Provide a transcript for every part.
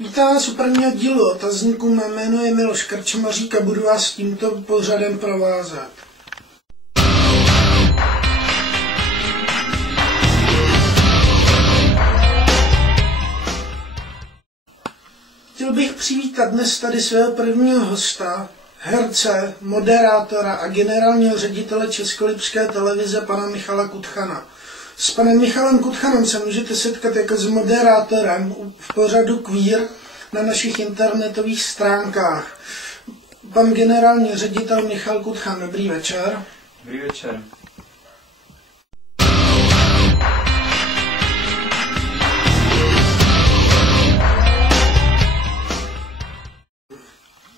Vítám vás u prvního dílu otazníku. Mé jméno je Miloš Krčmařík a budu vás tímto pořadem provázet. Chtěl bych přivítat dnes tady svého prvního hosta, herce, moderátora a generálního ředitele Českolipské televize pana Michala Kuthana. S panem Michalem Kuthanem se můžete setkat jako s moderátorem v pořadu Queer na našich internetových stránkách. Pan generální ředitel Michal Kuthan, dobrý večer. Dobrý večer.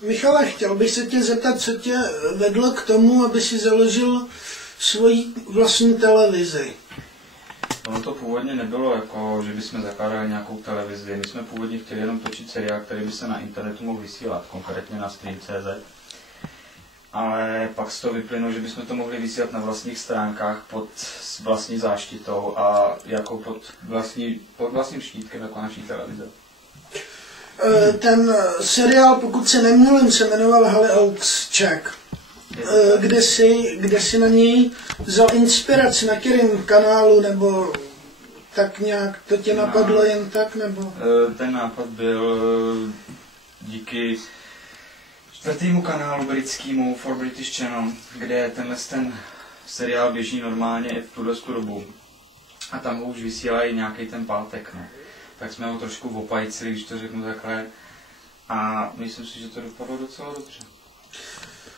Michale, chtěl bych se tě zeptat, co tě vedlo k tomu, aby si založil svoji vlastní televizi. Ono to původně nebylo jako, že bychom zakládali nějakou televizi. My jsme původně chtěli jenom točit seriál, který by se na internetu mohl vysílat, konkrétně na Stream.cz. Ale pak z toho vyplynulo, že bychom to mohli vysílat na vlastních stránkách pod vlastní záštitou a jako pod vlastním štítkem, jako naší televize. Ten seriál, pokud se nemýlím, se jmenoval Hollyoaks Czech. Kde si na něj vzal inspiraci, na kterém kanálu, nebo tak nějak to tě napadlo jen tak, nebo? Ten nápad byl díky čtvrtému kanálu britskému For British Channel, kde ten seriál běží normálně i v tuhle dobu. A tam ho už vysílají nějaký ten pátek, no. Tak jsme ho trošku opajcili, když to řeknu takhle. A myslím si, že to dopadlo docela dobře.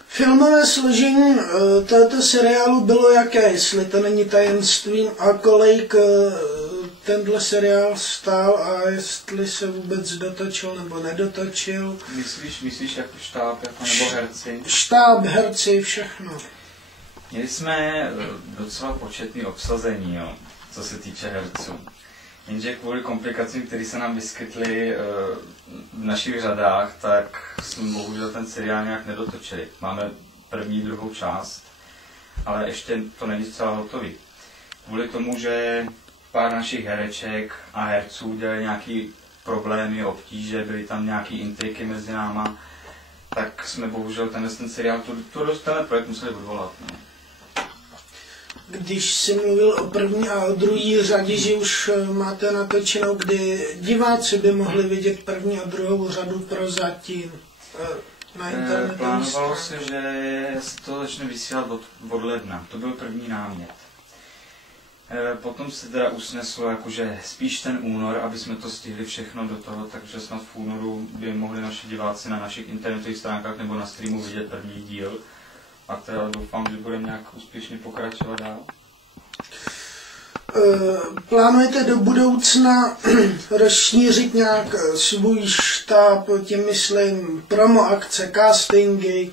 Filmové složení tohoto seriálu bylo jaké, jestli to není tajemstvím, a kolik tenhle seriál stál a jestli se vůbec dotočil nebo nedotočil? Myslíš jako štáb, jako nebo herci? Štáb, herci, všechno. Měli jsme docela početné obsazení, jo, co se týče herců. Jenže kvůli komplikacím, které se nám vyskytly v našich řadách, tak jsme bohužel ten seriál nějak nedotočili. Máme první, druhou část, ale ještě to není zcela hotový. Kvůli tomu, že pár našich hereček a herců dělali nějaké problémy, obtíže, byly tam nějaké intriky mezi náma, tak jsme bohužel ten seriál, tenhle projekt museli odvolat. No. Když jsi mluvil o první a o druhé řadě, že už máte natočenou, kdy diváci by mohli vidět první a druhou řadu prozatím na internetu? Plánovalo se, že se to začne vysílat od ledna. To byl první námět. Potom se teda usneslo jakože spíš ten únor, aby jsme to stihli všechno do toho, takže snad v únoru by mohli naši diváci na našich internetových stránkách nebo na streamu vidět první díl. A teda doufám, že budeme nějak úspěšně pokračovat dál. Plánujete do budoucna rozšířit nějak svůj štáb, tím myslím promo akce, castingy,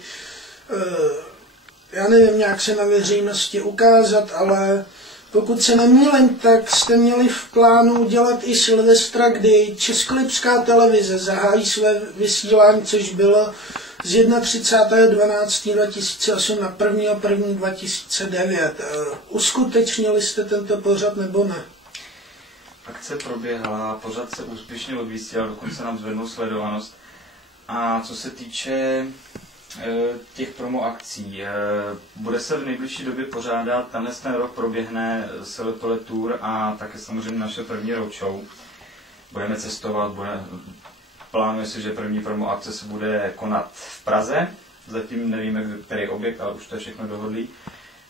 já nevím, nějak se na veřejnosti ukázat, ale pokud se nemýlím, tak jste měli v plánu dělat i Silvestra, kdy Českolipská televize zahájí své vysílání, což bylo z 31.12.2008 na 1.1.2009. Uskutečnili jste tento pořad nebo ne? Akce proběhla, pořad se úspěšně odvysílal, dokonce nám zvednul sledovanost. A co se týče těch promo akcí, bude se v nejbližší době pořádat, ten rok proběhne Celotole Tour a také samozřejmě naše první roadshow. Budeme cestovat, plánuje se, že první promo akce se bude konat v Praze. Zatím nevíme, který objekt, ale už to je všechno dohodlý.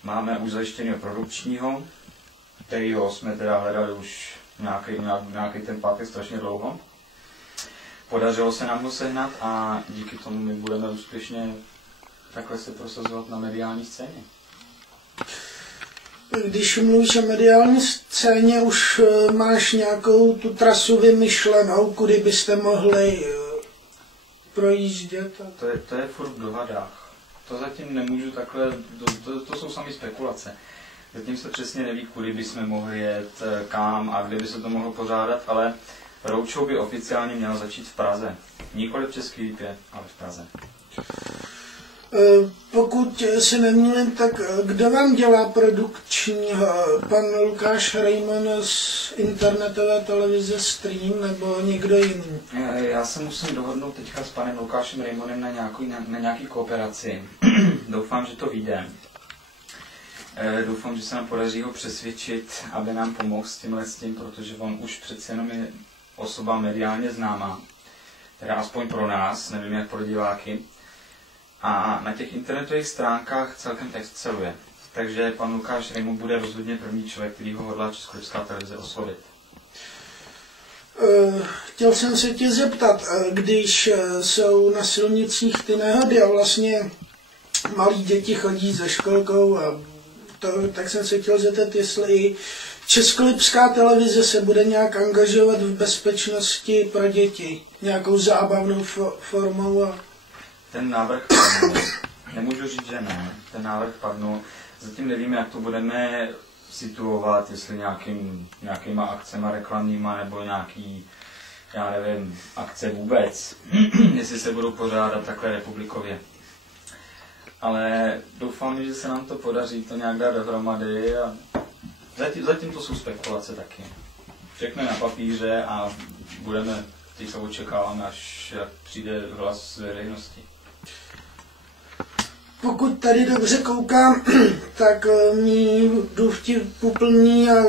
Máme už zajištěného produkčního, kterýho jsme teda hledali už nějaký ten pátek strašně dlouho. Podařilo se nám ho sehnat a díky tomu my budeme úspěšně takhle se prosazovat na mediální scéně. Když mluvíš o mediální scéně, už máš nějakou tu trasu vymyšlenou, kudy byste mohli projíždět? To je furt v dohadách. To zatím nemůžu takhle, to jsou samé spekulace. Zatím se přesně neví, kudy bychom mohli jet, kam a kde by se to mohlo pořádat, ale roadshow by oficiálně měla začít v Praze. Nikoli v České Lípě, ale v Praze. Pokud se nemýlím, tak kdo vám dělá produkčního? Pan Lukáš Rejmon z internetové televize Stream nebo někdo jiný? Já se musím dohodnout teďka s panem Lukášem Rejmonem na nějaký kooperaci. Doufám, že to vyjde. Doufám, že se nám podaří ho přesvědčit, aby nám pomohl s tím, protože on už přece jenom je osoba mediálně známá. Teda aspoň pro nás, nevím jak pro diváky. A na těch internetových stránkách celkem exceluje. Takže pan Lukáš Rejmon bude rozhodně první člověk, který ho hodlá Českolipská televize oslovit. Chtěl jsem se tě zeptat, když jsou na silnicích ty nehody a vlastně malí děti chodí ze školkou, tak jsem se chtěl zeptat, jestli Českolipská televize se bude nějak angažovat v bezpečnosti pro děti, nějakou zábavnou formou. Ten návrh padnul. Nemůžu říct, že ne. Ten návrh padnul. Zatím nevíme, jak to budeme situovat, jestli nějakýma akcema reklamníma nebo nějaký, já nevím, akce vůbec. Jestli se budou pořádat takhle republikově. Ale doufám, že se nám to podaří to nějak dát dohromady a zatím to jsou spekulace taky. Všechno na papíře a teď se očekáváme, až přijde hlas z veřejnosti. Pokud tady dobře koukám, tak mý důvtipuplní a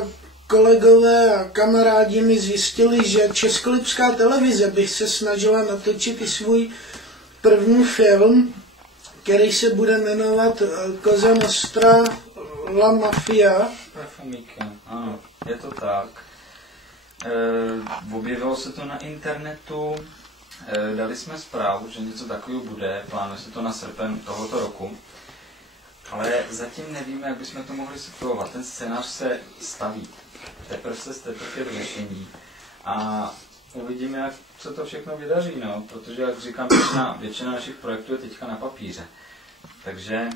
kolegové a kamarádi mi zjistili, že Českolipská televize by se snažila natočit i svůj první film, který se bude jmenovat Cosa Nostra La Mafia. Ano, je to tak. Objevilo se to na internetu, dali jsme zprávu, že něco takového bude, plánuje se to na srpen tohoto roku, ale zatím nevíme, jak bychom to mohli situovat. Ten scénář se staví, teprve je v řešení a uvidíme, jak se to všechno vydaří, no, protože, jak říkám, většina našich projektů je teďka na papíře. Takže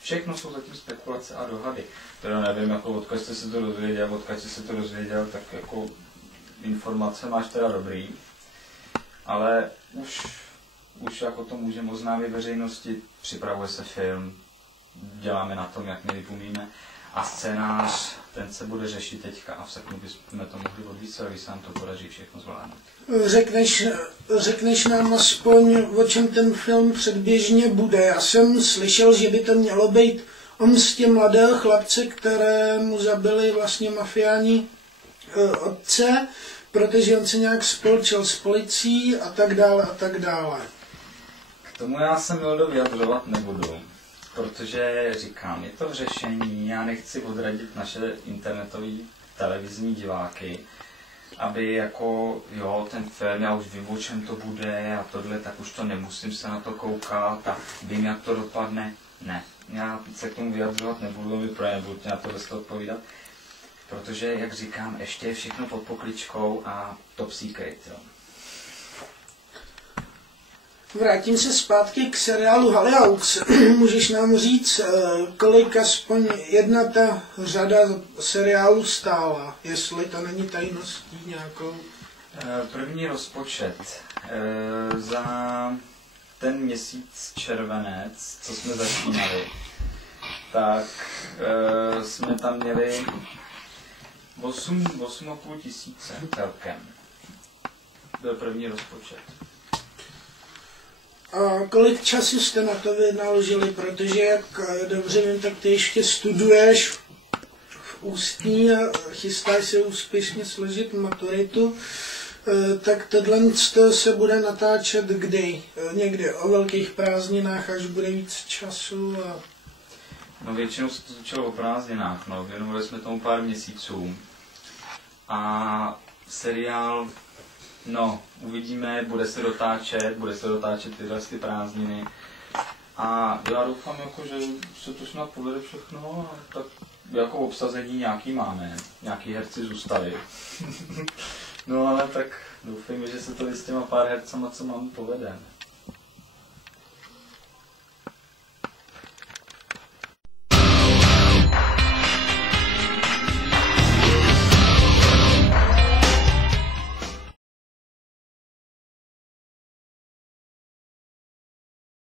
všechno jsou zatím spekulace a dohady. Teda nevím, jako odkud jste se to dozvěděl, tak jako informace máš teda dobrý, ale už jako to můžeme oznámit veřejnosti, připravuje se film, děláme na tom, jak my vypumíme a scénář, ten se bude řešit teďka a v srpnu bychom to mohli odvysílat, když se nám to podaří všechno zvládnout. Řekneš nám aspoň, o čem ten film předběžně bude. Já jsem slyšel, že by to mělo být o mstě mladého chlapce, kterému zabili vlastně mafiáni otce, protože on se nějak spolčil s policií a tak dále a tak dále. K tomu já se Mildo vyjadřovat nebudu, protože říkám, je to v řešení, já nechci odradit naše internetové televizní diváky, aby jako, jo, ten film, já už vím, o čem to bude a tohle, tak už to nemusím se na to koukat a vím, jak to dopadne. Ne, já se k tomu vyjadřovat nebudu, nebudu na to bez odpovídat, protože, jak říkám, ještě je všechno pod pokličkou a top secret, jo. Vrátím se zpátky k seriálu Hollyoaks. Můžeš nám říct, kolik aspoň jedna ta řada seriálu stála, jestli to není tajností nějakou? První rozpočet za ten měsíc červenec, co jsme začínali, tak jsme tam měli 8,5 tisíce celkem. Byl první rozpočet. A kolik času jste na to vynaložili, protože jak dobře vím, tak ty ještě studuješ v Ústí a chystáš se úspěšně složit maturitu, tak tohle se bude natáčet kdy? Někdy o velkých prázdninách, až bude víc času? No většinou se to začalo o prázdninách, no, věnovali jsme tomu pár měsíců. A seriál, no, uvidíme, bude se dotáčet tyhle ty prázdniny. A já doufám, jako, že se to snad povede všechno, tak jako obsazení nějaký máme, nějaký herci zůstali. No ale tak doufejme, že se to s těma pár hercama, co máme, povede.